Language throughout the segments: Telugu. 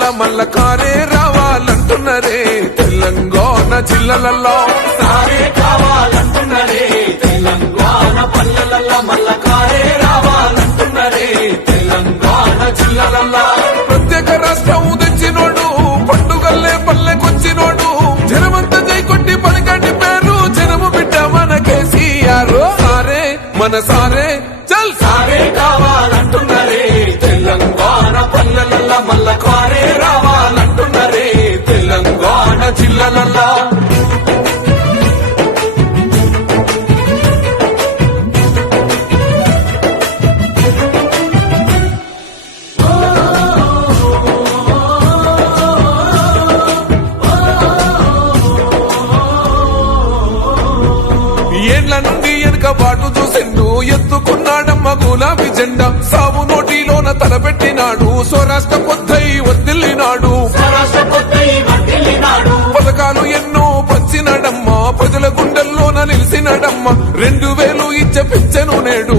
మల్ల కారే రావాలంటున్నరే. తెలంగాణ జిల్లలలో సారే కావాలంటున్నరే. తెలంగాణ పల్లెలల్ల మల్ల కారే రావాలంటున్నరే. తెలంగాణ జిల్లలల్లా. ప్రత్యేక రాష్ట్రం తెచ్చినోడు పండుగల్లే పల్లెకొచ్చినోడు. జనమంతా జై కొట్టి పలికండి పేరు జనము బిడ్డ మన కేసీఆర్. సారే మన సారే రావాలంటున్నారే తెలంగాణ జిల్లలల్లా. ఏండ్ల నుండి వెనుక బాటు చూసిండు ఎత్తుకున్నాడమ్మ గులాబీ జెండా. సాగు నోటి స్వరాష్ట్ర పొద్దై వర్దిల్లినాడు పథకాలు ఎన్నో పంచినడమ్మ. ప్రజల గుండెల్లోన నిలిచినడమ్మ రెండు వేలు ఇచ్చే పిచ్చను నేడు.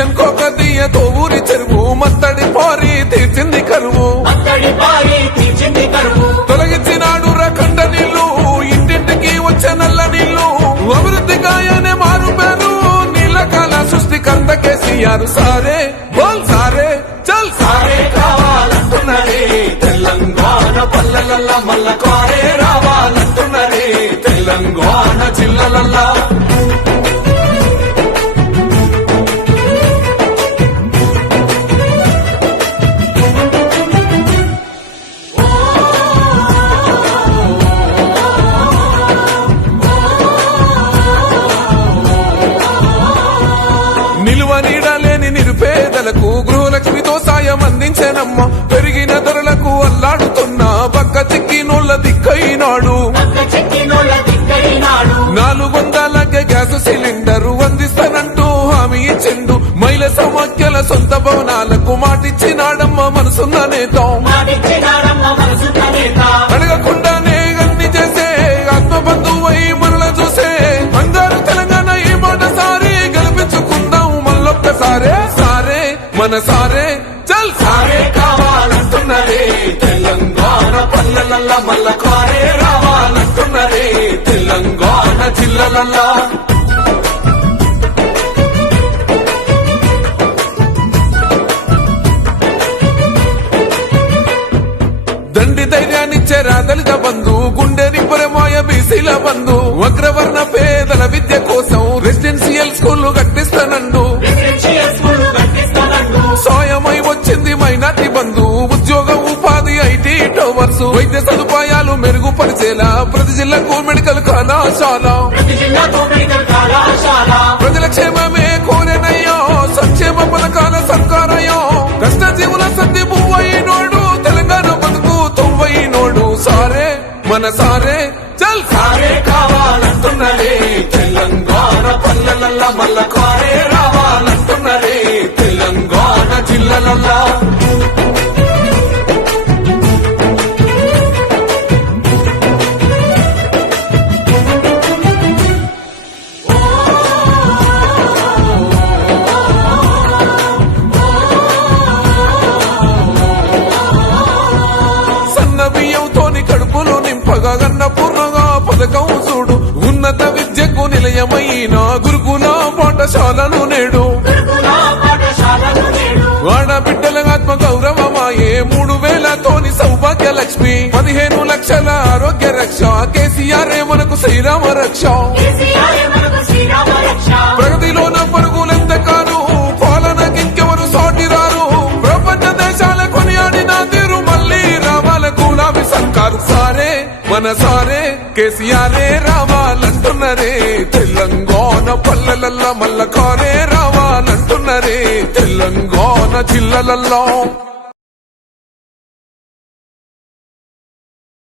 మిషన్ కోకతీయతో ఊరి చెరువు మత్తడి పారి తీర్చింది కరువు. తొలగించినాడు రకండ నీళ్ళు ఇంటింటికి వచ్చే నల్ల నీళ్ళు అభివృద్ధి గాయనే మారు పేరు సృష్టికర్త కేసీఆర్ సారే బోల్ సారే. సాయం అందించనమ్మ. పెరిగిన ధరలకు అల్లాడుతున్న. పక్క చిక్కినోళ్ళ దిక్కైనాడు. నాలుగు వందలకే గ్యాస్ సిలిండర్ అందిస్తానంటూ హామీ ఇచ్చిండు. మహిళ సమాఖ్యల సొంత భవనాలకు మాటిచ్చినాడమ్మ మనసున్న నేత. అడగకుండానే అన్ని చేసే ఆత్మబంధువై మరల చూసే. అందరూ తెలంగాణ ఈ మాట సారి గెలిపించుకుందాం మళ్ళొక్కసారే. సారే మన సారే. మల్ల కారే రావాలంటున్నరే తెలంగాణ జిల్లలల్లా. దండి ధైర్యాన్నిచ్చే రాదలిత బంధు గుండె నింపురమాయ బీసీల బంధు అగ్రవర్ణ పే టవర్స్ వైద్య సదుపాయాలు మెరుగుపరిచేలా ప్రతి జిల్లాకు మెడికల్ కళాశాల. ప్రజల క్షేమమే కోరెనయ్యో సంక్షేమ పథకాల సర్కారయ్యో. కష్ట జీవుల సంధి పువ్వైనోడు తెలంగాణ బతుకు తొవ్వైనోడు సారే మన సారే చల్. సారే కావాలంటున్నరే తెలంగాణ పల్లెలల్ల మల్ల కారే రావాలంటున్నరే తెలంగాణ జిల్లలల్లా. పథకం చూడు ఉన్నత విద్యకు నిలయమైన గురుకుల పాఠశాలను నేడు. గురుకుల పాఠశాలను నేడు. ఆడబిడ్డల ఆత్మ గౌరవమాయే మూడు వేలతోని సౌభాగ్య లక్ష్మి పదిహేను లక్షల ఆరోగ్య రక్ష కేసీఆర్ మనకు శ్రీరామ రక్ష. కేసీఆరే రావాలంటున్నరే? తెలంగాణ పల్లెలల్ల మల్ల కారే రావాలంటున్నరే? తెలంగాణ జిల్లలల్లో